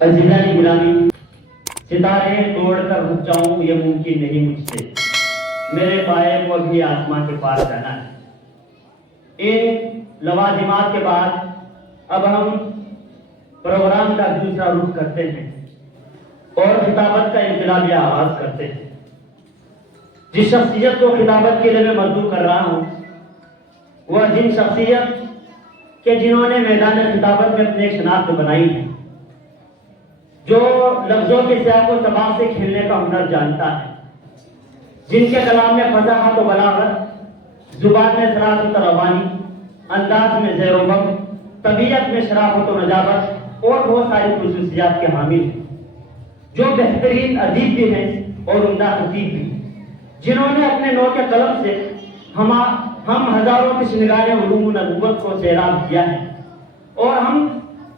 عزیزانی گرامی، ستارے توڑ کر رک جاؤں یہ ممکن نہیں مجھ سے، میرے پائے کو بھی آسمان کے پاس جانا ہے۔ ان لوازمات کے بعد اب ہم پروگرام کا دوسرا رخ کرتے ہیں اور خطابت کا انقلابی آغاز کرتے ہیں۔ جس شخصیت کو خطابت کے لیے میں مدعو کر رہا ہوں وہ جن شخصیت کہ جنہوں نے میدان خطابت میں اپنی ایک شناخت بنائی ہے، جو لفظوں کے سیاق و سباق سے کھیلنے کا ہنر جانتا ہے، جن کے کلام میں فصاحت و بلاغت، زبان میں صراحت و روانی، انداز میں زیر و بم، طبیعت میں شرافت و نجابت اور بہت ساری خصوصیات کے حامل ہیں، جو بہترین ادیب بھی ہیں اور عمدہ خطیب بھی، جنہوں نے اپنے نوٹ قلم سے ہم ہزاروں کی شنگار علوم نبوت کو سیراب کیا ہے اور ہم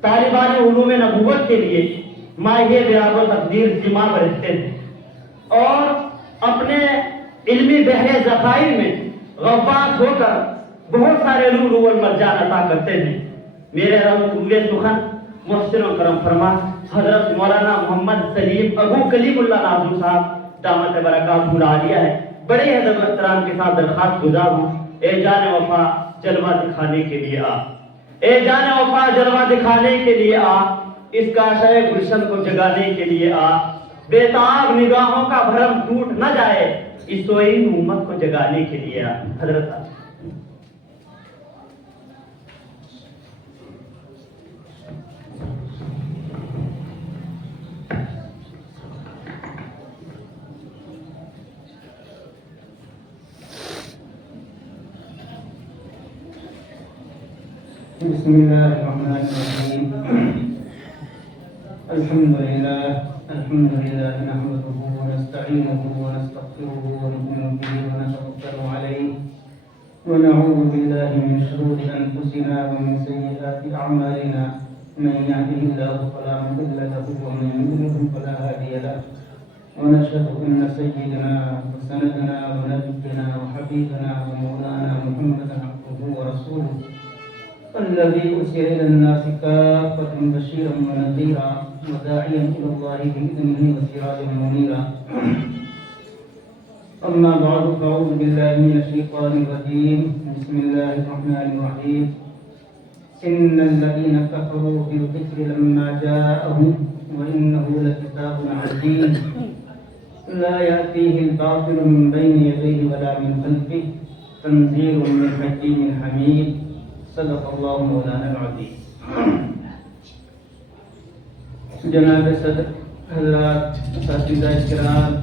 طالبان علوم نبوت کے لیے ماہی بیاب و تقدیر ذمہ رکھتے ہیں اور اپنے علمی بحر ذخائر میں غواص ہو کر بہت سارے علوم المرجان عطا کرتے ہیں۔ میرے رب طول سخن محسن و کرم فرما حضرت مولانا محمد سلیم ابو کلیم اللہ نازو صاحب دامت برکات العالیہ ہے، بڑے ادب و احترام کے ساتھ درخواست گزار ہوں، اے جان وفا جلوہ دکھانے کے لیے آ، اے جان وفا جلوہ دکھانے کے لیے آ، اس کاشائے گلشن کو جگانے کے لیے آ، بے تاب نگاہوں کا بھرم ٹوٹ نہ جائے، اس سوئی امت کو جگانے کے لیے آ۔ حضرت بسم الله الرحمن الرحيم الحمد لله نحمده ونستعينه ونستغفره ونؤمن به ونتوكل عليه ونعوذ بالله من شرور أنفسنا ومن سيئات أعمالنا من يهده الله فلا مضل له ومن يضلل فلا هادي له ونشهد أن سيدنا وسندنا ونبينا وحبيبنا ومولانا محمدا عبده ورسوله الذي أرسل إلى الناس كافة بشيرا ونذيرا وداعيا إلى الله بإذنه وسراجا منيرا أما بعد فأعوذ بالله من الشيطان الرجيم بسم الله الرحمن الرحيم إن الذين كفروا بالذكر لما جاءهم وإنه لكتاب عزيز لا يأتيه الباطل من بين يديه ولا من خلفه تنزيل من حكيم حميد صدق اللہ مولانا العظیم۔ جناب صدر حضرات، اساتذہ کرام،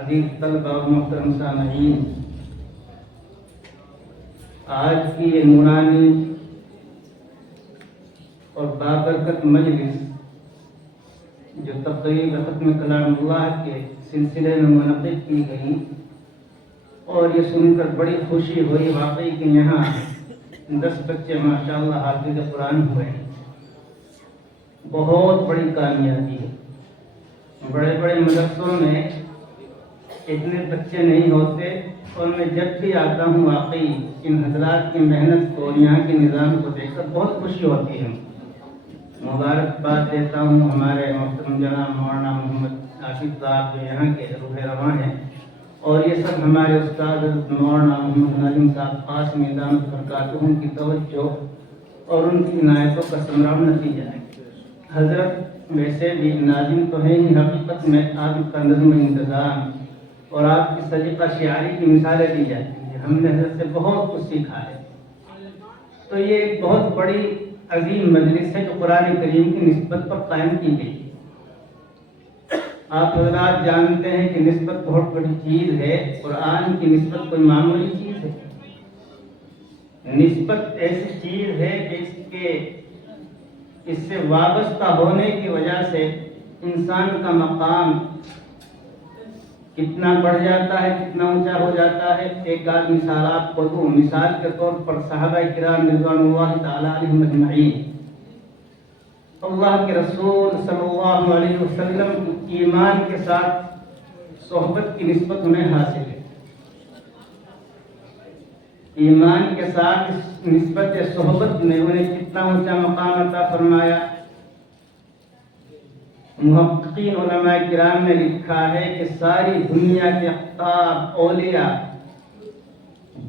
عزیز طلبہ و محترم سامعین، آج کی یہ نورانی اور بابرکت مجلس جو تقریب ختم کلام اللہ کے سلسلے میں منعقد کی گئی اور یہ سن کر بڑی خوشی ہوئی واقعی کہ یہاں 10 بچے ماشاءاللہ حافظ قرآن ہوئے ہیں، بہت بڑی کامیابی ہے۔ بڑے بڑے مدرسوں میں اتنے بچے نہیں ہوتے اور میں جب بھی آتا ہوں واقعی ان حضرات کی محنت کو اور یہاں کے نظام کو دیکھ کر بہت خوشی ہوتی ہے۔ مبارکباد دیتا ہوں ہمارے محترم جناب مولانا محمد آصف صاحب جو یہاں کے روح رواں ہیں، اور یہ سب ہمارے استاد مولانا محمد ناظم صاحب قاسمی دامت برکاتہم کی توجہ اور ان کی عنایتوں کا ثمرہ نتیجہ ہے۔ حضرت ویسے بھی ناظم تو ہے ہی، حقیقت میں آپ کا نظم انتظام اور آپ کی سلیقہ شعاری کی مثالیں دی جاتی ہیں، ہم نے حضرت سے بہت کچھ سیکھا ہے۔ تو یہ ایک بہت بڑی عظیم مجلس ہے جو قرآن کریم کی نسبت پر قائم کی گئی۔ آپ حضرات جانتے ہیں کہ نسبت بہت بڑی چیز ہے، قرآن کی نسبت کوئی معمولی چیز ہے۔ نسبت ایسی چیز ہے کہ اس سے وابستہ ہونے کی وجہ سے انسان کا مقام کتنا بڑھ جاتا ہے، کتنا اونچا ہو جاتا ہے۔ ایک آدھ مثال آپ کو دوں، مثال کے طور پر صحابہ کرام رضوان اللہ تعالی علیہم اجمعین، اللہ کے رسول صلی اللہ علیہ وسلم کی ایمان کے ساتھ صحبت کی نسبت انہیں حاصل ہے۔ ایمان کے ساتھ نسبت صحبت نے انہیں کتنا اونچا مقام عطا فرمایا۔ محققین علماء کرام نے لکھا ہے کہ ساری دنیا کے اقطاب، اولیاء،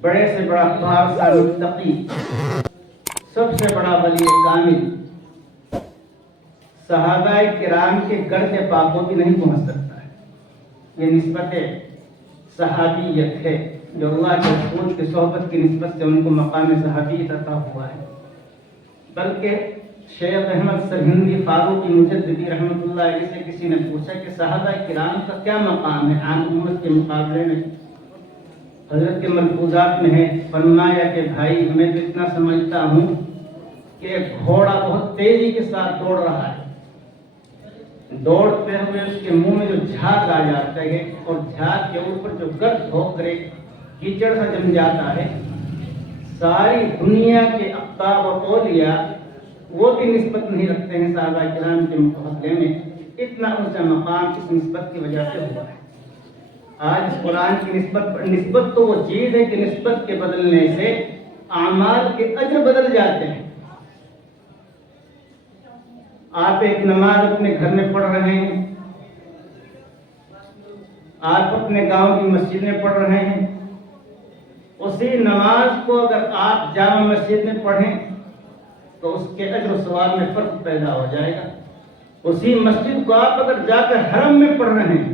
بڑے سے بڑا پارسا متقی، سب سے بڑا ولی کامل، صحابہ کرام کے گرد پاک کو بھی نہیں پہنچ سکتا ہے۔ یہ نسبت صحابیت ہے جو اللہ کے رسول کی صحبت کی نسبت سے ان کو مقام صحابیت عطا ہوا ہے۔ بلکہ شیخ احمد سرہندی فاروقی مجددی رحمۃ اللہ علیہ سے کسی نے پوچھا کہ صحابہ کرام کا کیا مقام ہے عام امت کے مقابلے میں؟ حضرت کے ملفوظات میں ہے، فرمایا کہ بھائی میں تو اتنا سمجھتا ہوں کہ ایک گھوڑا بہت تیزی کے ساتھ دوڑ رہا ہے، دوڑتے ہوئے اس کے منہ میں جو جھاگ آ جاتا ہے اور جھاگ کے اوپر جو گرد ہو کر ایک کیچڑ سا جم جاتا ہے، ساری دنیا کے اقطاب و اولیاء وہ بھی نسبت نہیں رکھتے ہیں صحابہ کرام کے مقابلے میں۔ اتنا اونچا مقام اس نسبت کی وجہ سے ہوا ہے۔ آج قرآن کی نسبت تو وہ چیز ہے کہ نسبت کے بدلنے سے اعمال کے اجر بدل جاتے ہیں۔ آپ ایک نماز اپنے گھر میں پڑھ رہے ہیں، آپ اپنے گاؤں کی مسجد میں پڑھ رہے ہیں، اسی نماز کو اگر آپ جامع مسجد میں پڑھیں تو اس کے اجر و ثواب میں فرق پیدا ہو جائے گا۔ اسی مسجد کو آپ اگر جا کر حرم میں پڑھ رہے ہیں،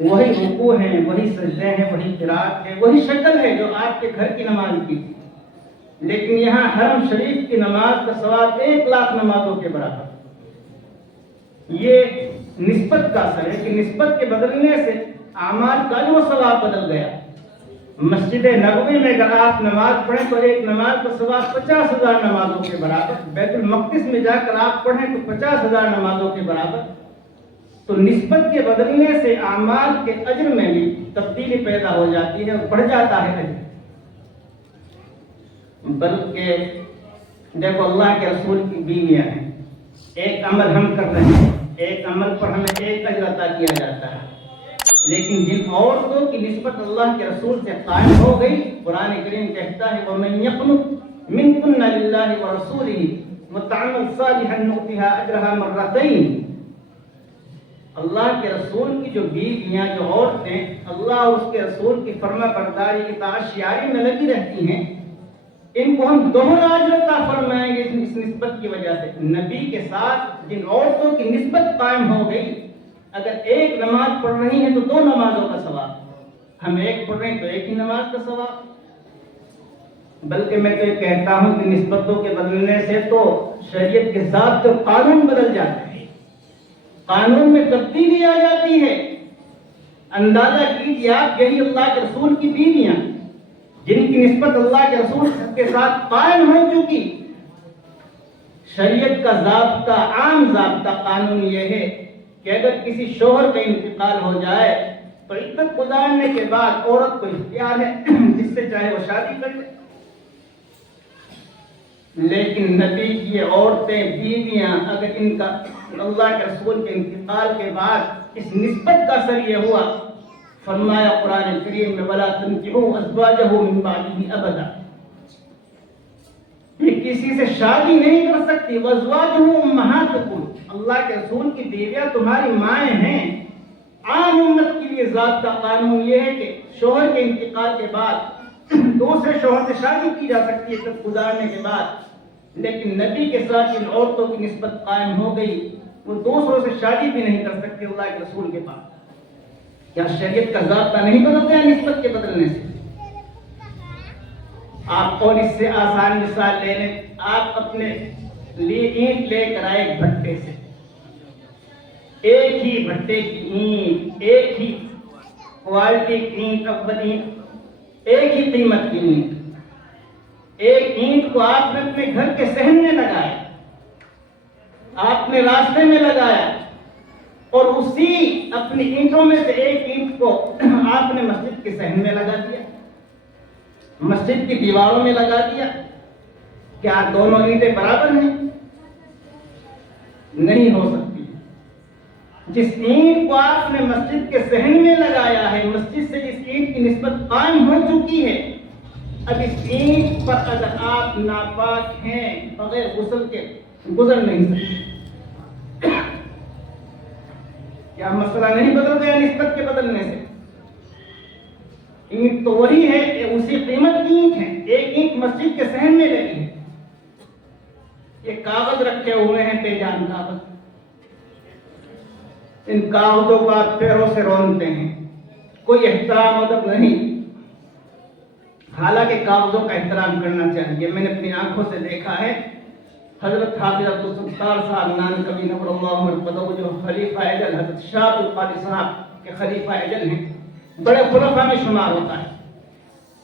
وہی رکوع ہیں، وہی سجدے ہیں، وہی قرات ہے، وہی شکل ہے جو آپ کے گھر کی نماز کی تھی، لیکن یہاں حرم شریف کی نماز کا ثواب 1,00,000 نمازوں کے برابر۔ یہ نسبت کا اثر ہے کہ نسبت کے بدلنے سے اعمال کا جو ثواب بدل گیا۔ مسجد نبوی میں اگر آپ نماز پڑھیں تو ایک نماز کا ثواب 50,000 نمازوں کے برابر، بیت المقدس میں جا کر آپ پڑھیں تو 50,000 نمازوں کے برابر۔ تو نسبت کے بدلنے سے اعمال کے اجر میں بھی تبدیلی پیدا ہو جاتی ہے اور بڑھ جاتا ہے اجر۔ بلکہ دیکھو اللہ کے رسول کی بیویاں ہیں، ایک عمل ہم کر رہے ہیں، ایک عمل پر ہمیں ایک اجر عطا کیا جاتا ہے، لیکن جن عورتوں کی نسبت اللہ کے رسول سے قائم ہو گئی، قرآن کریم کہتا ہے وَمَن يَقْنُتْ مِنكُنَّ لِلَّهِ وَرَسُولِهِ وَتَعْمَلْ صَالِحًا نُؤْتِهَا أَجْرَهَا مَرَّتَيْنِ۔ اللہ کے رسول کی جو بیویاں، جو عورتیں اللہ اور اس کے رسول کی فرما برداری اطاعت شیاری میں لگی رہتی ہیں، ان کو ہم دوہرا اجر عطا فرمائیں گے اس نسبت کی وجہ سے۔ نبی کے ساتھ جن عورتوں کی نسبت قائم ہو گئی، اگر ایک نماز پڑھ رہی ہیں تو 2 نمازوں کا ثواب، ہم ایک پڑھ رہے ہیں تو ایک ہی نماز کا ثواب۔ بلکہ میں تو یہ کہتا ہوں کہ نسبتوں کے بدلنے سے تو شریعت کے ذات اور قانون بدل جاتے ہیں، قانون میں تبدیلی آ جاتی ہے۔ اندازہ کیجیے آپ، یہی اللہ کے رسول کی بیویاں جن کی نسبت اللہ کے رسول کے ساتھ قائم ہو چکی، شریعت کا ضابطہ، عام ضابطہ قانون یہ ہے کہ اگر کسی شوہر کا انتقال ہو جائے تو عدت گزارنے کے بعد عورت کو اختیار ہے جس سے چاہے وہ شادی کر لے۔ لیکن نبی کی عورتیں، بیویاں، اگر ان کا اللہ کے رسول کے انتقال کے بعد اس نسبت کا اثر یہ ہوا، فرمایا قرآن کریم میں وَلَا تَنكِحُوا أَزْوَاجَهُ مِن بَعْدِهِ أَبَدًا، یہ کسی سے شادی نہیں کر سکتی۔ وَأَزْوَاجُهُ أُمَّهَاتُكُمْ، اللہ کے رسول کی بیویاں تمہاری مائیں ہیں۔ عام امت کے لیے ضابطہ قانون یہ ہے کہ شوہر کے انتقال کے بعد دوسرے شوہر سے شادی کی جا سکتی ہے عدت گزارنے کے بعد، لیکن نبی کے ساتھ جن عورتوں کی نسبت قائم ہو گئی وہ دوسروں سے شادی بھی نہیں کر سکتی اللہ کے رسول کے پاس۔ کیا شریعت کا ضابطہ نہیں بدل گیا نسبت کے بدلنے سے؟ آپ اور اس سے آسان مثال لے لیں، آپ اپنے لیے اینٹ لے کر آئے ایک بھٹے سے، ایک ہی بھٹے کی اینٹ، ایک ہی کوالٹی کی اینٹ، اول اینٹ، ایک ہی قیمت کی اینٹ، ایک اینٹ کو آپ نے اپنے گھر کے صحن میں لگایا، آپ نے راستے میں لگایا، اور اسی اپنی اینٹوں میں سے ایک اینٹ کو آپ نے مسجد کے صحن میں لگا دیا، مسجد کی دیواروں میں لگا دیا۔ کیا دونوں اینٹیں برابر ہیں؟ نہیں ہو سکتی۔ جس اینٹ کو آپ نے مسجد کے صحن میں لگایا ہے، مسجد سے جس اینٹ کی نسبت قائم ہو چکی ہے، اب اس اینٹ پر اگر آپ ناپاک ہیں بغیر غسل کے گزر نہیں سکتے۔ کیا مسئلہ نہیں بدل گیا نسبت کے بدلنے سے؟ اینٹ تو وہی ہے، اسی قیمت کی اینٹ ہے، ایک اینٹ مسجد کے صحن میں لگی ہے۔ یہ کاغذ رکھے ہوئے ہیں، بے جان کاغذ، ان کاغذوں کو آپ پیروں سے رونتے ہیں، کوئی احترام ادب نہیں۔ حالانکہ کاغذوں کا احترام کرنا چاہیے۔ میں نے اپنی آنکھوں سے دیکھا ہے، حضرت حافظ عبدالستار صاحب نانکمی نور اللہ مرقدہ، جو خلیفہ اجل حضرت شاہ عبد القادر صاحب کے خلیفہ اجل ہیں، بڑے خلفاء میں شمار ہوتا ہے۔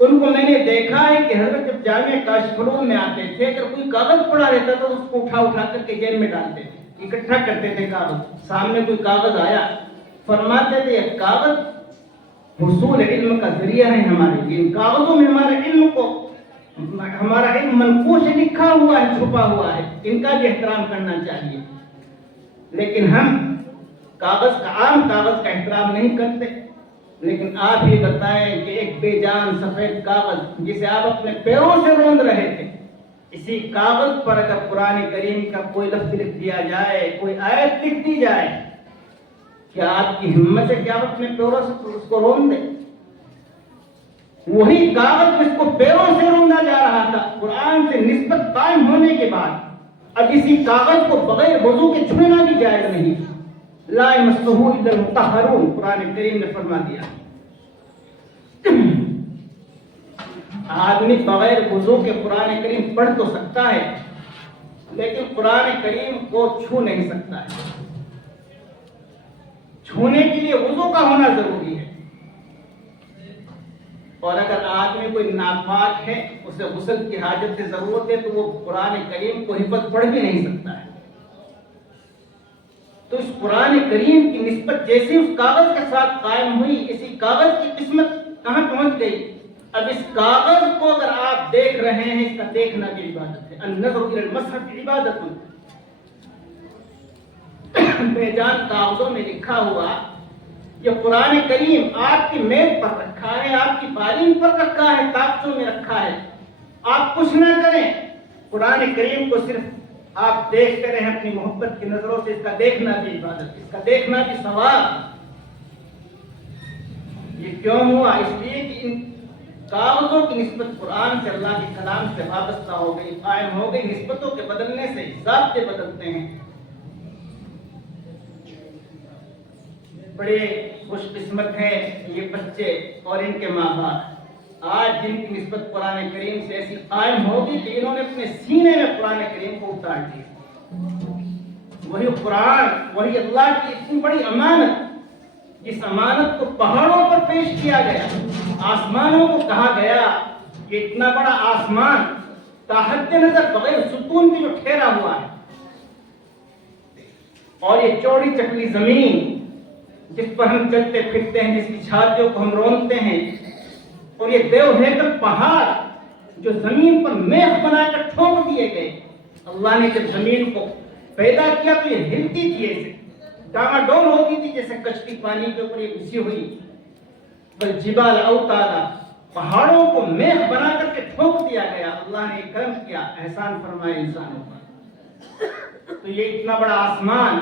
ان کو میں نے دیکھا ہے کہ حضرت جب جامع کاشف العلوم میں آتے تھے، اگر کوئی کاغذ پڑا رہتا تو اس کو اٹھا کر کے جیب میں ڈالتے تھے، اکٹھا کرتے تھے کاغذ۔ سامنے کوئی کاغذ آیا، فرماتے تھے یہ کاغذ حصول علم کا ذریعہ ہے ہمارے لیے، ان کاغذوں میں ہمارا علم منقوش لکھا ہوا ہے، چھپا ہوا ہے، ان کا بھی احترام کرنا چاہیے۔ لیکن ہم عام کاغذ کا احترام نہیں کرتے۔ لیکن آپ یہ بتائیں کہ ایک بے جان سفید کاغذ جسے آپ اپنے پیروں سے روند رہے تھے، اسی کاغذ پر اگر قرآن کریم کا کوئی لفظ لکھ دیا جائے، کوئی آیت لکھ دی جائے، کیا آپ کی ہمت ہے کہ آپ اپنے پیروں سے اس کو روند دیں؟ وہی کاغذ جس کو پیروں سے روندا جا رہا تھا، قرآن سے نسبت قائم ہونے کے بعد اب اسی کاغذ کو بغیر وضو کے چھونا بھی جائز نہیں۔ لا یمسہ الا المطہرون، قرآن کریم نے فرما دیا۔ آدمی بغیر وضو کے قرآن کریم پڑھ تو سکتا ہے، لیکن قرآن کریم کو چھو نہیں سکتا ہے۔ چھونے کے لیے وضو کا ہونا ضروری ہے، اور اگر آدمی کوئی ناپاک ہے، اسے غسل کی حاجت سے ضرورت ہے، تو وہ قرآن کریم کو حفظ پڑھ بھی نہیں سکتا ہے۔ تو اس قرآن کریم کی نسبت جیسی اس کاغذ کے ساتھ قائم ہوئی، اسی کاغذ کی قسمت کہاں پہنچ گئی؟ اب اس کاغذ کو اگر آپ دیکھ رہے ہیں، اس کا دیکھنا بھی عبادت ہے۔ النظر الی المصحف عبادت، بے جان کاغذوں میں لکھا ہوا یہ قرآن کریم آپ کی میز پر رکھا ہے، آپ کی بالین پر رکھا ہے، تاقچوں میں رکھا ہے، آپ کچھ نہ کریں، قرآن کریم کو صرف آپ دیکھتے رہیں اپنی محبت کی نظروں سے، اس کا دیکھنا بھی عبادت، اس کا دیکھنا بھی ثواب۔ یہ کیوں ہوا؟ اس لیے کہ ان کاغذوں کی نسبت قرآن سے، اللہ کے کلام سے وابستہ ہو گئی، قائم ہو گئی۔ نسبتوں کے بدلنے سے ضابطے بدلتے ہیں۔ بڑے خوش قسمت ہیں یہ بچے اور ان کے ماں باپ، آج جن کی نسبت قرآن کریم سے ایسی قائم ہوگی کہ انہوں نے اپنے سینے میں قرآن کریم کو اتار دیا۔ وہی قرآن، وہی اللہ کی اتنی بڑی امانت، جس امانت کو پہاڑوں پر پیش کیا گیا، آسمانوں کو کہا گیا کہ اتنا بڑا آسمان تحت نظر بغیر ستون کی جو ٹھہرا ہوا ہے، اور یہ چوڑی چکلی زمین جس پر ہم چلتے پھرتے ہیں، جس کی چھاتیوں کو ہم رونتے ہیں، اور یہ دیو ہیکل پہاڑ جو زمین پر میخ بنا کر ٹھوک دیے گئے۔ اللہ نے جب زمین کو پیدا کیا تو یہ ہلتی تھی، ایسے ڈاما ڈول ہوتی تھی جیسے کشتی پانی کے اوپر یہ گھسی ہوئی۔ والجبال اوتادا، پہاڑوں کو میخ بنا کر کے ٹھوک دیا گیا۔ اللہ نے کرم کیا، احسان فرمایا انسانوں پر۔ تو یہ اتنا بڑا آسمان،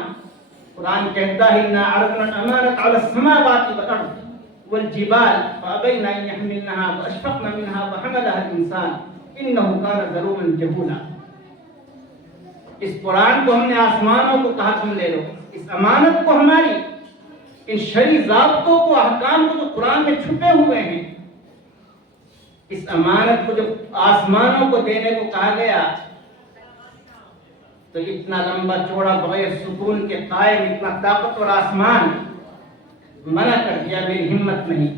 قرآن کہتا ہے اِنَّا عَرَضْنَا الْأَمَانَةَ عَلَى السَّمَاوَاتِ وَالْأَرْضِ وَالْجِبَالِ فَأَبَيْنَ أَن يَحْمِلْنَهَا وَأَشْفَقْنَ مِنْهَا وَحَمَلَهَا الْإِنسَانُ إِنَّهُ كَانَ ظَلُومًا جَهُولًا۔ اس قرآن کو ہم نے آسمانوں کو کہا تم لے لو، اس امانت کو، ہماری ان شرعی ضابطوں کو، احکام کو جو قرآن میں چھپے ہوئے ہیں، اس امانت کو جب آسمانوں کو دینے کو کہا گیا تو اتنا لمبا چوڑا بغیر سکون کے قائم، اتنا طاقتور آسمان منع کر دیا، میری ہمت نہیں۔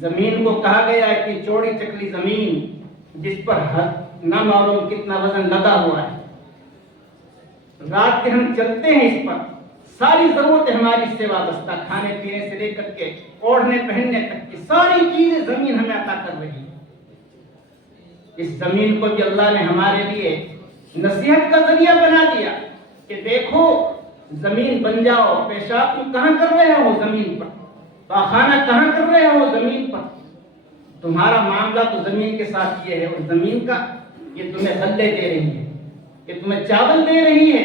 زمین کو کہا گیا کہ چوڑی چکلی زمین جس پر نہ معلوم کتنا وزن لگا ہوا ہے، رات کے ہم چلتے ہیں اس پر، ساری ضرورت ہماری اس سے وابستہ، کھانے پینے سے لے کر کے اوڑھنے پہننے تک کی ساری چیزیں زمین ہمیں عطا کر رہی ہے۔ اس زمین کو بھی اللہ نے ہمارے لیے نصیحت کا ذریعہ بنا دیا کہ دیکھو زمین بن جاؤ، پیشاب تم کہاں کر رہے ہو؟ زمین پر۔ پاخانہ کہاں کر رہے ہو؟ زمین پر۔ تمہارا معاملہ تو زمین کے ساتھ یہ ہے، اور زمین کا یہ تمہیں غلے دے رہی ہے، یہ تمہیں چاول دے رہی ہے،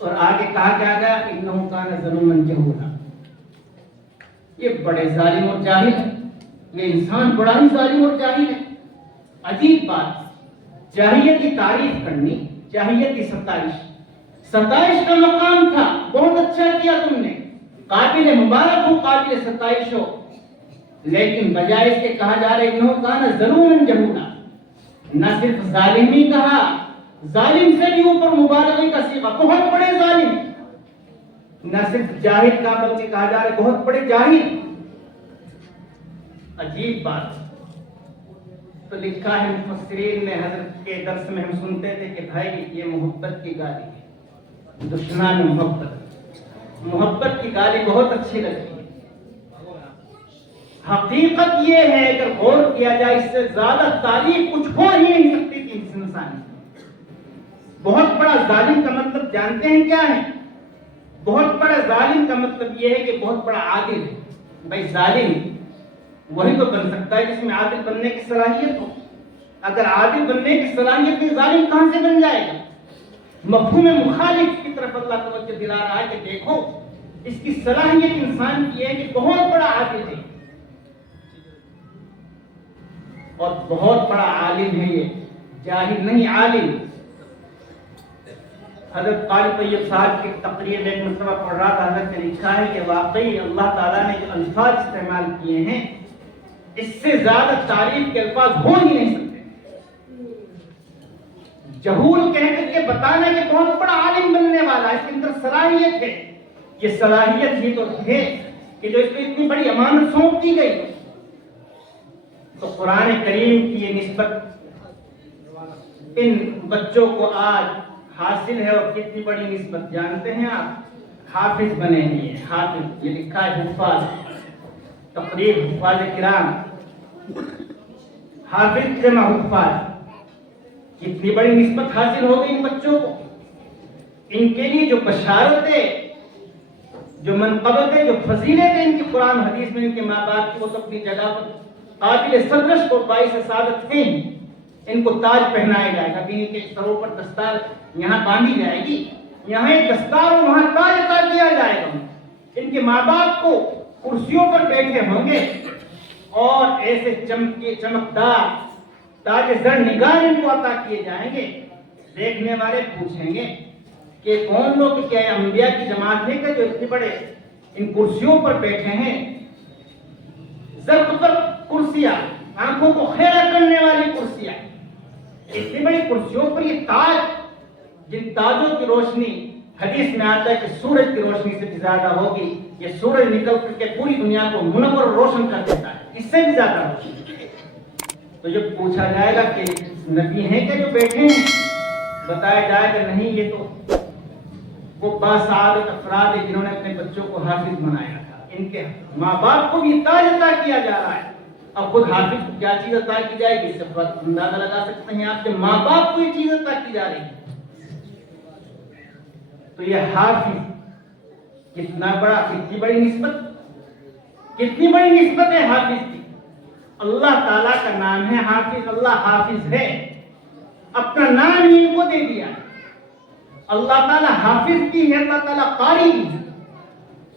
اور آگے کہا کیا گیا انہو کان ظلوما جہولا، یہ بڑے ظالم اور جاہل ہے، یہ انسان بڑا ہی ظالم اور جاہل ہے۔ عجیب بات، جاہلیت کی تعریف کرنی، جاہلیت کی ستائش کا مقام تھا، بہت اچھا کیا تم نے، قابل مبارک ہو، قابل ستائش ہو، لیکن بجائے اس کے کہا جا رہا ہے انہو کان ظلوما جہولا۔ نہ صرف ظالم ہی کہا، ظالم سے بھی اوپر مبالغے کا صیغہ، بہت بڑے ظالم، نہ صرف جاہل کا بلکہ کہا جا رہا ہے بہت بڑے جاہل۔ عجیب بات، تو لکھا ہے مفسرین نے، حضرت کے درس میں ہم سنتے تھے کہ بھائی یہ محبت کی گالی ہے، دشمن محبت کی گالی بہت اچھی لگتی ہے۔ حقیقت یہ ہے اگر غور کیا جائے اس سے زیادہ تعریف کچھ ہو ہی نہیں سکتی تھی اس انسان کی۔ بہت بڑا ظالم کا مطلب جانتے ہیں کیا ہے؟ بہت بڑا ظالم کا مطلب یہ ہے کہ بہت بڑا عادل ہے۔ بھائی ظالم وہی تو بن سکتا ہے جس میں عادل بننے کی صلاحیت ہو، اگر عادل بننے کی صلاحیت نہیں ظالم کہاں سے بن جائے گا؟ مفہوم مخالف کی طرف اللہ توجہ دلا رہا ہے کہ دیکھو اس کی صلاحیت انسان کی ہے کہ بہت بڑا عادل ہے اور بہت بڑا عالم ہے، یہ جاہل نہیں عالم۔ حضرت قاری طیب صاحب کی تقریر میں ایک مرتبہ پڑھ رہا تھا، حضرت نے لکھا ہے کہ واقعی اللہ تعالیٰ نے جو الفاظ استعمال کیے ہیں اس سے زیادہ تعریف کے الفاظ ہو ہی نہیں سکتے۔ جہول کہہ کر کے بتانا کہ بہت بڑا عالم بننے والا ہے، اس کے اندر صلاحیت ہے، یہ صلاحیت ہی تو ہے کہ جو اس کو اتنی بڑی امانت سونپ دی گئی۔ تو قرآن کریم کی یہ نسبت ان بچوں کو آج حاصل ہے، اور کتنی بڑی نسبت جانتے ہیں آپ؟ حافظ بنے ہیں، حافظ، یہ لکھا ہے حفاظ، تقریر حفاظ کرام، حافظ جمع حفاظ، کتنی بڑی نسبت حاصل ہو گئی ان بچوں کو۔ ان کے لیے جو بشارتیں، جو منقبتیں، جو فضیلتیں ان کی قرآن حدیث میں ان کے ماں باپ کی، وہ تو اپنی جگہ پر قابل صدرش کو باعث سعادت ہیں۔ ان کو تاج پہنایا جائے گا، ان کے سروں پر دستار یہاں باندھی جائے گی، یہاں ایک دستار اور وہاں تاج عطا کیا جائے گا۔ ان کے ماں باپ کو کرسیوں پر بیٹھے ہوں گے اور ایسے چمکدار تاج زر نگار ان کو عطا کیے جائیں گے۔ دیکھنے والے پوچھیں گے کہ کون لوگ، کیا یہ انبیاء کی جماعت ہے کہ جو اتنے بڑے ان کرسیوں پر بیٹھے ہیں؟ زرق پر کرسیاں، آنکھوں کو خیرہ کرنے والی کرسیاں، اتنی بڑی کرسیوں پر یہ تاج، جن تاجوں کی روشنی حدیث میں آتا ہے کہ سورج کی روشنی سے بھی زیادہ ہوگی، یہ سورج نکل کر کے پوری دنیا کو منور اور روشن کر دیتا ہے، اس سے بھی زیادہ روشن۔ تو جب پوچھا جائے گا کہ نبی ہیں کہ جو بیٹھے ہیں، بتایا جائے کہ نہیں، یہ تو وہ باسعادت افراد ہیں جنہوں نے اپنے بچوں کو حافظ بنایا تھا۔ ان کے ماں باپ کو بھی تاج عطا کیا جا رہا ہے، اب خود حافظ کو کیا چیز عطا کی جائے گی، اس سے اندازہ لگا سکتے ہیں آپ کے ماں باپ کو یہ چیز عطا کی جا رہی ہے۔ تو یہ حافظ کتنا بڑا، کتنی بڑی نسبت، کتنی بڑی نسبت ہے حافظ کی۔ اللہ تعالیٰ کا نام ہے حافظ، اللہ حافظ ہے، اپنا نام ہی ان کو دے دیا۔ اللہ تعالیٰ حافظ بھی ہے، اللہ تعالیٰ قاری بھی ہے۔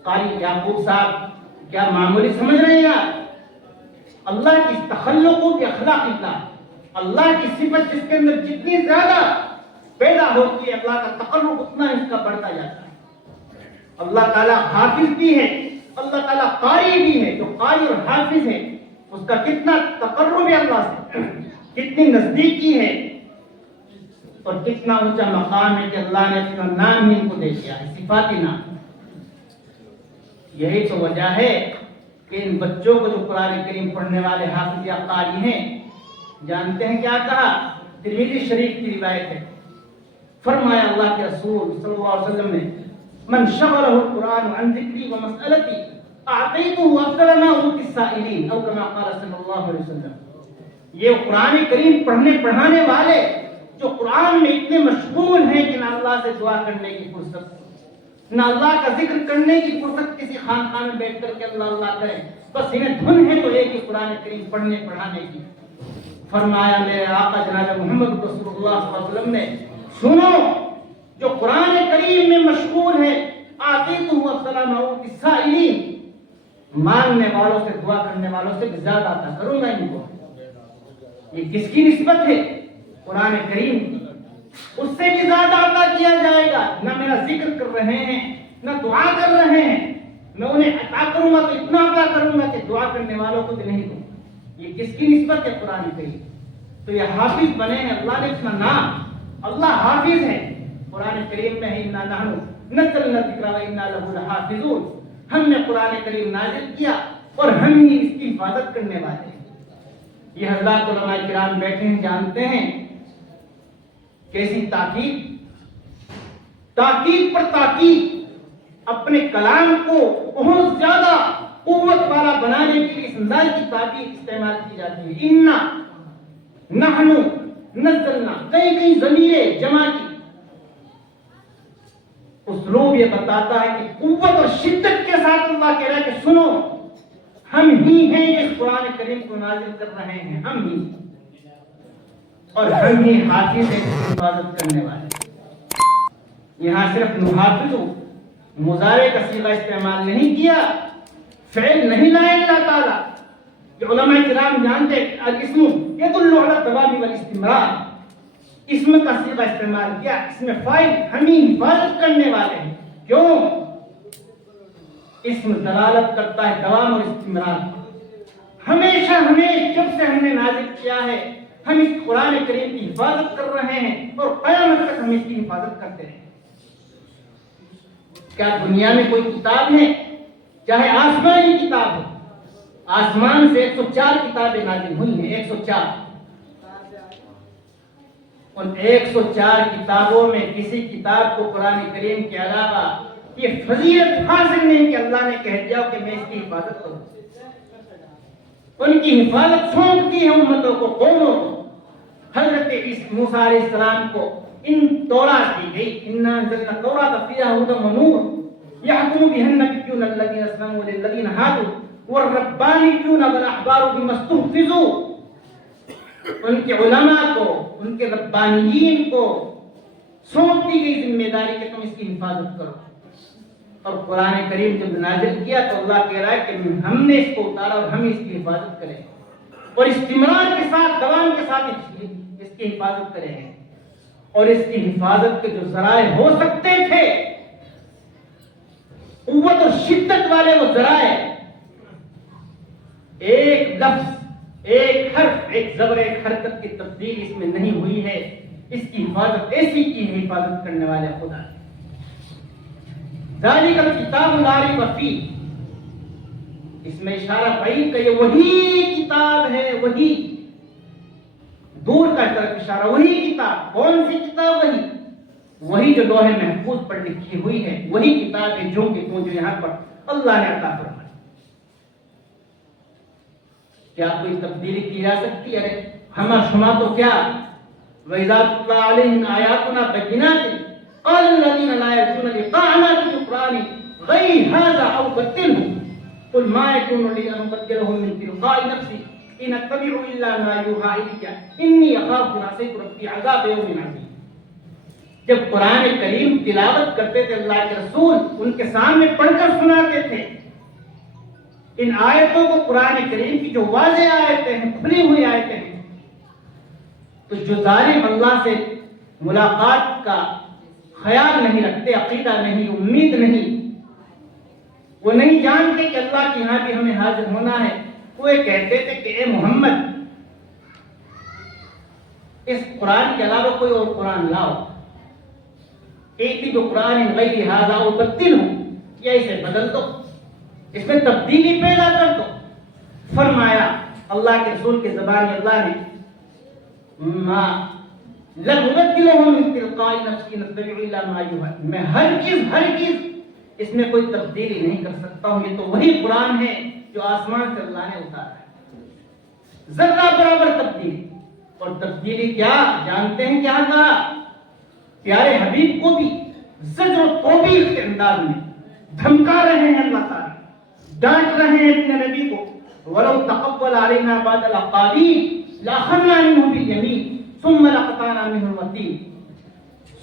قاری یعقوب صاحب کیا معمولی سمجھ رہے ہیں آپ؟ اللہ کی تخلقوں کی اخلاق اللہ کی صفت جس کے اندر جتنی زیادہ پیدا ہوتی ہے، اللہ کا تقرب اتنا اس کا بڑھتا جاتا ہے۔ اللہ تعالیٰ حافظ بھی ہے، اللہ تعالیٰ قاری بھی ہے۔ جو قاری اور حافظ ہے اس کا کتنا تقرب ہے اللہ سے، کتنی نزدیکی ہے اور کتنا اونچا مقام ہے کہ اللہ نے اپنا نام ہی ان کو دے دیا ہے، صفاتی نام۔ یہی تو وجہ ہے کہ ان بچوں کو جو قرآن کریم پڑھنے والے حافظ یا قاری ہیں، جانتے ہیں کیا کہا؟ ترمذی شریف کی روایت ہے، فرمایا اللہ کے رسول صلی اللہ علیہ وسلم نے، من شغلہ القرآن عن ذکری و مسئلتی اعطیتہ افضل ما اوتی السائلین، او کما قال صلی اللہ علیہ وسلم۔ یہ قرآن کریم پڑھنے پڑھانے والے جو قرآن میں اتنے مشغول ہیں کہ نہ اللہ سے دعا کرنے کی فرصت، نہ اللہ کا ذکر کرنے کی فرصت کسی خانقاہ میں بیٹھ کر کے اللہ اللہ کریں، بس انہیں دھن ہے تو ایک ہی قرآن کریم پڑھنے پڑھانے کی۔ فرمایا میرے آقا جناب محمد رسول اللہ صلی اللہ علیہ وسلم نے، سنو جو قرآن کریم میں مشہور ہے آتیتہ السلام السائلین، مانگنے والوں سے، دعا کرنے والوں سے زیادہ عطا کروں گا ان کو. یہ کس کی نسبت ہے؟ قرآن کریم کی. اس سے بھی زیادہ عطا کیا جائے گا. نہ میرا ذکر کر رہے ہیں، نہ دعا کر رہے ہیں، میں انہیں عطا کروں گا تو اتنا عطا کروں گا کہ دعا کرنے والوں کو بھی نہیں دوں. یہ کس کی نسبت ہے؟ قرآن کریم. تو یہ حافظ بنے ہیں. اللہ نے اپنا نام، اللہ حافظ ہے. قرآن کریم میں ہے اِنَّا نَحْنُ نَزَّلْنَا الذِّكْرَ وَإِنَّا لَهُ لَحَافِظُونَ. ہم نے قرآن کریم نازل کیا اور ہم ہی اس کی حفاظت کرنے والے ہیں. یہ حضرات علماء کرام بیٹھے ہیں، جانتے ہیں کیسی تاکید پر تاکید اپنے کلام کو بہت زیادہ قوت والا بنانے کے لیے اس انداز کی تاکید استعمال کی جاتی ہے. اِنَّا نَحْنُ نَزَّلْنَا، کئی ضمیر جمع کی. اسلوب یہ بتاتا ہے کہ قوت اور شدت کے ساتھ اللہ کہہ رہا ہے کہ سنو، ہم ہی ہیں اس قرآن کریم کو نازل کر رہے ہیں، ہم ہی، اور ہم ہی حافظ ہیں، حفاظت کرنے والے. یہاں صرف نحافظ مضارع کا صیغہ استعمال نہیں کیا، فعل نہیں لائے اللہ تعالیٰ. کہ علماء کرام جانتے ہیں الاسم يدل على الدوام والاستمرار. اسم کا صیغہ استعمال کیا، اس میں فاعل ہم ہی حفاظت کرنے والے ہیں. کیوں؟ اسم دلالت کرتا ہے دوام اور استمرار. ہمیشہ جب سے ہم نے نازل کیا ہے ہم اس قرآن کریم کی حفاظت کر رہے ہیں اور قیامت تک ہم اس کی حفاظت کرتے ہیں. کیا دنیا میں کوئی کتاب ہے، چاہے آسمانی کتاب ہو، آسمان سے 104 کتابیں نازل ہوئی ہیں، 104. ان 104 کتابوں میں کسی کتاب کو قرآن کریم کے علاوہ یہ فضیلت حاصل نہیں کہ اللہ نے کہہ دیا کہ میں اس کی حفاظت کروں. ان کی حفاظت سونپتی ہے امتوں کو، قوموں کو. حضرت موسیٰ علیہ السلام کو ان تورات دی گئی، اِنَّا أَنزَلْنَا التَّوْرَاةَ فِيهَا هُدًى وَنُورٌ يَحْكُمُ بِهَا النَّبِيُّونَ الَّذِينَ أَسْلَمُوا لِلَّذِينَ هَادُوا وَالرَّبَّانِيُّونَ وَالْأَحْبَارُ بِمَا اسْتُحْفِظُوا. ان کے علماء کو، ان کے ربانیین کو سونپ دی گئی ذمہ داری کہ تم اس کی حفاظت کرو. اور قرآن کریم جب نازل کیا تو اللہ کہہ رہا ہے کہ ہم نے اس کو اتارا اور ہم اس کی حفاظت کریں اور استمرار کے ساتھ، دوام کے ساتھ اس کی حفاظت کریں گے. اور اس کی حفاظت کے جو ذرائع ہو سکتے تھے، قوت اور شدت والے وہ ذرائع، ایک لفظ، ایک حرف، ایک زبر، ایک حرکت کی تبدیل اس میں نہیں ہوئی ہے. اس کی حفاظت ایسی کی حفاظت کرنے والے خدا ہے. ذالک الکتاب لا ریب فیہ، اس میں اشارہ بعید کہ یہ وہی کتاب ہے، وہی دور کا طرف اشارہ، وہی کتاب. کون سی کتاب؟ وہی جو لوح محفوظ پر لکھی ہوئی ہے، وہی کتاب ہے جو یہاں پر اللہ نے عطا فرمائی. کیا کوئی تبدیلی کی جا سکتی ہے؟ ہما شما تو کیا، وَإِذَا تُتْلَىٰ عَلَيْهِمْ آيَاتُنَا بَيِّنَاتٍ قَالَ الَّذِينَ لَا يَرْجُونَ لِقَاءَنَا ائْتِ بِقُرْآنٍ غَيْرِ هَٰذَا أَوْ بَدِّلْهُ قُلْ مَا يَكُونُ لِي أَنْ أُبَدِّلَهُ مِن تِلْقَاءِ نَفْسِي إِنْ أَتَّبِعُ إِلَّا مَا يُوحَىٰ إِلَيَّ إِنِّي أَخَافُ إِنْ عَصَيْتُ رَبِّي عَذَابَ يَوْمٍ عَظِيمٍ. جب قرآن کریم تلاوت کرتے تھے اللہ کے رسول ان کے سامنے پڑھ کر سناتے تھے ان آیتوں کو، قرآن کریم کی جو واضح آیتیں ہیں، کھلی ہوئی آیتیں ہیں، تو جو ظالم اللہ سے ملاقات کا خیال نہیں رکھتے، عقیدہ نہیں، امید نہیں، وہ نہیں جانتے کہ اللہ کے یہاں بھی ہمیں حاضر ہونا ہے، وہ یہ کہتے تھے کہ اے محمد اس قرآن کے علاوہ کوئی اور قرآن لاؤ، ایک بھی جو قرآن غیر ھذا او بدلہ، یا اسے بدل دو، اس میں تبدیلی پیدا کر دو. فرمایا اللہ کے رسول کی زبان میں اللہ نے ما لَنُبَدِّلَهُ مِن تِلْقَاءِ نَفْسِي نَتَّبِعُ إِلَّا مَا يُوحَىٰ. میں ہرگز اس میں کوئی تبدیلی نہیں کر سکتا ہوں، یہ تو وہی قرآن ہے جو آسمان سے اللہ نے اتارا ہے. ذرہ برابر تبدیلی. اور تبدیلی کیا جانتے ہیں کیا کہا؟ پیارے حبیب کو بھی زجر و توبیخ کے انداز میں دھمکا رہے ہیں اللہ تعالیٰ، ڈانٹ رہے ہیں اپنے نبی کو. وَلَوْ تَقَبَّلَ عَلَيْنَا بَعْضَ الْأَقَاوِيلِ لَأَخَذْنَا مِنْهُ بِالْيَمِينِ ثُمَّ لَقَطَعْنَا مِنْهُ الْوَتِينَ.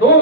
2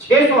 600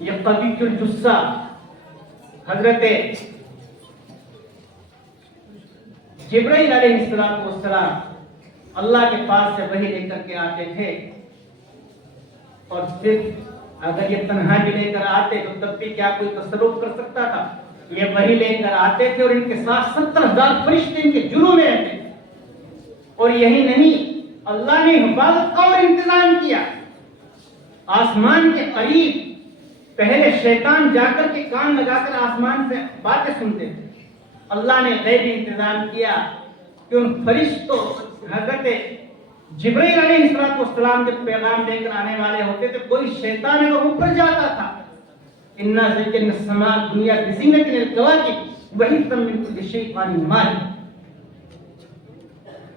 یہ قوی الجثہ حضرت جبرائیل علیہ السلام اللہ کے پاس سے وحی لے کر کے آتے تھے، اور صرف اگر یہ تنہا بھی لے کر آتے تو تب بھی کیا کوئی تصرف کر سکتا تھا؟ یہ وحی لے کر آتے تھے اور ان کے ساتھ 70,000 فرشتے ان کے جلوں میں رہتے تھے، اور یہی نہیں، اللہ نے حفاظت کا اور انتظام کیا۔ آسمان کے قریب پہلے شیطان جا کر کے کان لگا کر آسمان سے باتیں سنتے تھے، اللہ نے غیبی انتظام کیا کہ ان فرشتوں حضرت جبرائیل علیہ السلام جب پیغام لے کر آنے والے ہوتے تھے، کوئی شیطان اگر اوپر جاتا تھا، انا زینا السماء الدنیا بزینۃ الکواکب وحفظا من کل شیطان مارد،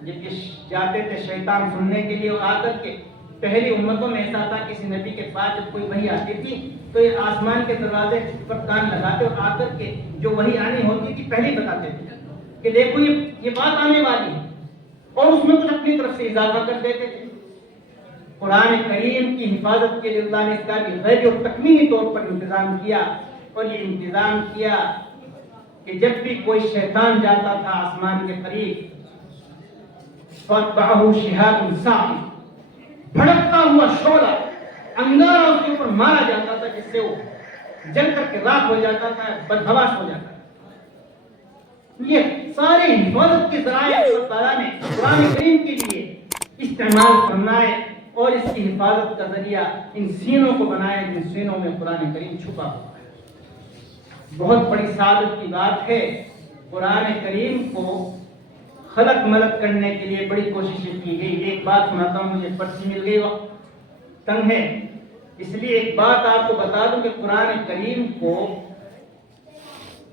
جب یہ جاتے تھے شیطان سننے کے لیے، اور آ کر کے پہلی امتوں میں ایسا تھا، کسی نبی کے پاس جب کوئی وحی آتی تھی تو یہ آسمان کے دروازے پر کان لگاتے اور آ کر کے جو وحی آنی ہوتی تھی پہلے بتاتے تھے کہ دیکھو یہ بات آنے والی ہے، اور اس میں کچھ اپنی طرف سے اضافہ کر دیتے تھے۔ قرآن کریم کی حفاظت کے لیے اللہ نے اس کا بھی غیبی اور تکمیلی طور پر انتظام کیا، اور یہ انتظام کیا کہ جب بھی کوئی شیطان جاتا تھا آسمان کے قریب، فَاتْبَعَهُ شِهَابٌ ثَاقِبٌ، بھڑکتا ہوا شعلہ انگارہ اس کے اوپر مارا جاتا تھا، جس سے وہ جل کر کے راکھ ہو جاتا تھا، بدحواس ہو جاتا تھا۔ یہ سارے حفاظت کے ذرائع اللہ تعالیٰ نے قرآن کریم کے لیے استعمال فرمائے، اور اس کی حفاظت کا ذریعہ ان سینوں کو بنایا جن سینوں میں قرآن کریم چھپا ہوا ہے۔ بہت بڑی سعادت کی بات ہے، قرآن کریم کو خلق ملک کرنے کے لیے بڑی کوششیں کی گئی۔ ایک بات سناتا ہوں، مجھے پرچی مل گئی، وقت تنگ ہے، اس لیے ایک بات آپ کو بتا دوں کہ قرآن کریم کو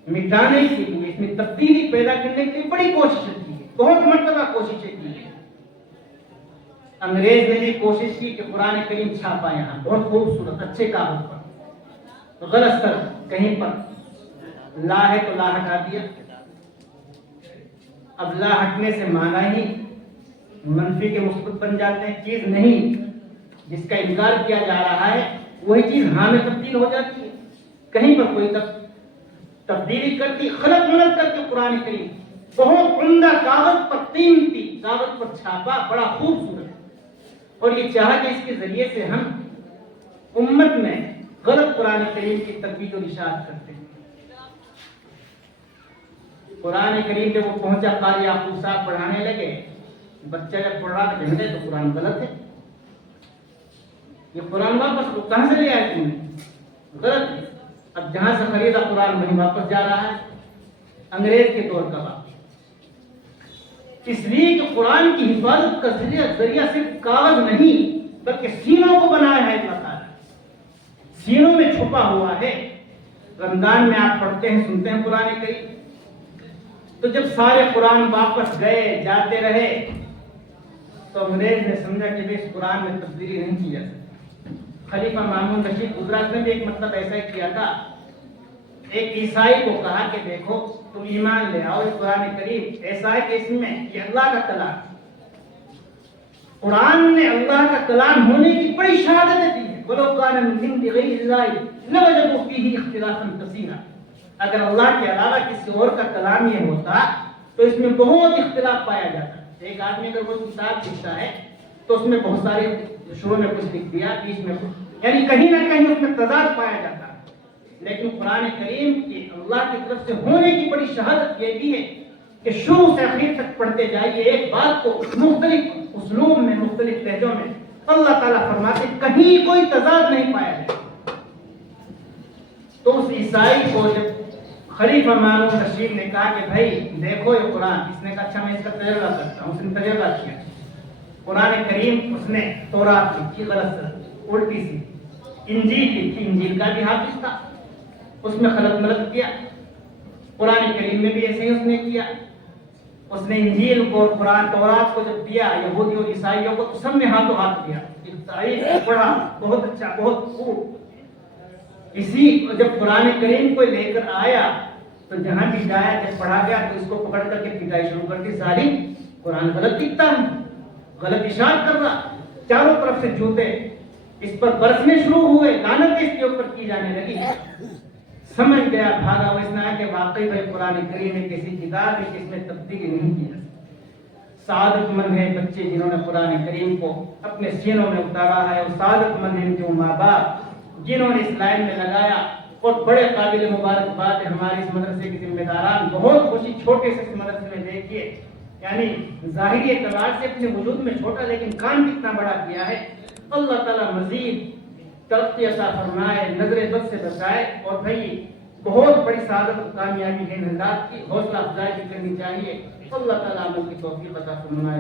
مٹانے کے لیے، اس میں تبدیلی پیدا کرنے کے لیے بڑی کوششیں کی گئی، بہت مرتبہ کوششیں کی گئی۔ انگریز نے بھی کوشش کی کہ قرآن کریم چھاپا یہاں بہت خوبصورت اچھے کاغذ پر، غلط کر کہیں پر لا ہے تو لا ہٹا دیا۔ اب لا ہٹنے سے معنی ہی منفی کے مثبت بن جاتے ہیں، چیز نہیں جس کا انکار کیا جا رہا ہے وہی چیز ہاں میں تبدیل ہو جاتی ہے۔ کہیں پر کوئی تبدیلی کرتی، خلق ملک کر کے قرآن کریم بہت عمدہ کاغذ پر، قیمتی کاغذ پر چھاپا، بڑا خوبصورت، اور یہ چاہا کہ اس کے ذریعے سے ہم امت میں غلط قرآن کریم کی ترویج و اشاعت کرتے ہیں۔ قرآن کریم جب وہ پہنچا، قاری یعقوب صاحب پڑھانے لگے، بچہ جب پڑھ رہا تھا کہتے تو قرآن غلط ہے، یہ قرآن واپس کہاں سے لے آئے تم نے؟ غلط ہے۔ اب جہاں سے خریدا قرآن وہیں واپس جا رہا ہے، انگریز کے دور کا واقعہ۔ اس لیے کہ قرآن کی حفاظت کا ذریعہ صرف کاغذ نہیں بلکہ سینوں کو بنایا ہے اللہ تعالیٰ، سینوں میں چھپا ہوا ہے۔ رمضان میں آپ پڑھتے ہیں، سنتے ہیں قرآن کریم، تو جب سارے قرآن واپس گئے، جاتے رہے، تو انگریز نے سمجھا کہ اس قرآن میں تبدیلی نہیں کی جا سکتی۔ خلیفہ مامون رشید گجرات نے بھی ایک مطلب ایسا ہی کیا تھا، ایک عیسائی کو کہا کہ دیکھو تم ایمان لے آؤ، اس قرآن کریم ایسا ہے کہ اس میں یہ اللہ کا کلام، قرآن نے اللہ کا کلام ہونے کی بڑی شہادت دی ہے۔ وَلَوْ كَانَ مِنْ عِنْدِ غَيْرِ اللَّهِ لَوَجَدُوا فِيهِ اخْتِلَافًا كَثِيرًا، اگر اللہ کے علاوہ کسی اور کا کلام یہ ہوتا تو اس میں بہت اختلاف پایا جاتا۔ ایک آدمی اگر کوئی کتاب لکھتا ہے تو اس میں بہت سارے شروع میں کچھ لکھ دیا، بیچ میں کچھ، یعنی کہیں نہ کہیں اس میں تضاد پایا جاتا ہے۔ لیکن قرآن کریم کی اللہ کی طرف سے ہونے کی بڑی شہادت یہ بھی ہے کہ شروع سے آخر تک پڑھتے جائیے، ایک بات کو مختلف اسلوب میں، مختلف لہجوں میں اللہ تعالیٰ فرماتے، کہیں کوئی تضاد نہیں پایا جائے۔ تو اس عیسائی کو جب خلیفہ مامون رشید نے کہا کہ بھائی دیکھو یہ قرآن، اس نے کہا اچھا میں اس کا تجربہ کرتا ہوں، اس نے تجربہ کیا، قرآن کریم اس نے تورات لکھی غلط الٹی سی، انجیل لکھی، انجیل کا بھی حافظ تھا، اس میں خلط ملط کیا، قرآن کریم میں بھی ایسے ہی اس نے کیا۔ اس نے انجیل کو اور قرآن تورات کو جب دیا یہودی اور عیسائیوں کو تو سب نے ہاتھوں ہاتھ دیا، تعریف پڑھا، بہت اچھا، بہت خوب۔ اسی جب قرآن کریم کو لے کر آیا تو جہاں بھی جایا، جب پڑھا گیا تو اس کو پکڑ کر کے پٹائی شروع کر دی، ساری قرآن غلط لکھتا ہے، غلط اشارت کر رہا، چاروں طرف سے جوتے، اس پر برسنے شروع ہوئے, لعنتیں اس کے اوپر کی جانے لگی. سمجھ گیا, بھاگا, وہ اس نے کہ واقعی بھائی قرآن کریم ایک ایسی کتاب ہے جس میں تبدیلی نہیں کی. سعادت مند ہے بچے جنہوں نے قرآن کریم کو اپنے سینوں میں اتارا ہے, اور سعادت مند ہیں جو ماں باپ جنہوں نے اس لائن میں لگایا. اور بڑے قابل مبارکباد ہے ہمارے اس مدرسے کے ذمہ داران, بہت خوشی, چھوٹے سے اس مدرسے میں دیکھیے, یعنی ظاہری اعتبار سے اپنے وجود میں چھوٹا لیکن کام کتنا بڑا کیا ہے. اللہ تعالیٰ مزید ترقی عطا فرمائے, نظر بد سے بچائے. اور بھائی بہت بڑی سعادت اور کامیابی ہے ان حضرات کی, حوصلہ افزائی بھی کرنی چاہیے. اللہ تعالیٰ عمل کی توفیق عطا فرمائے.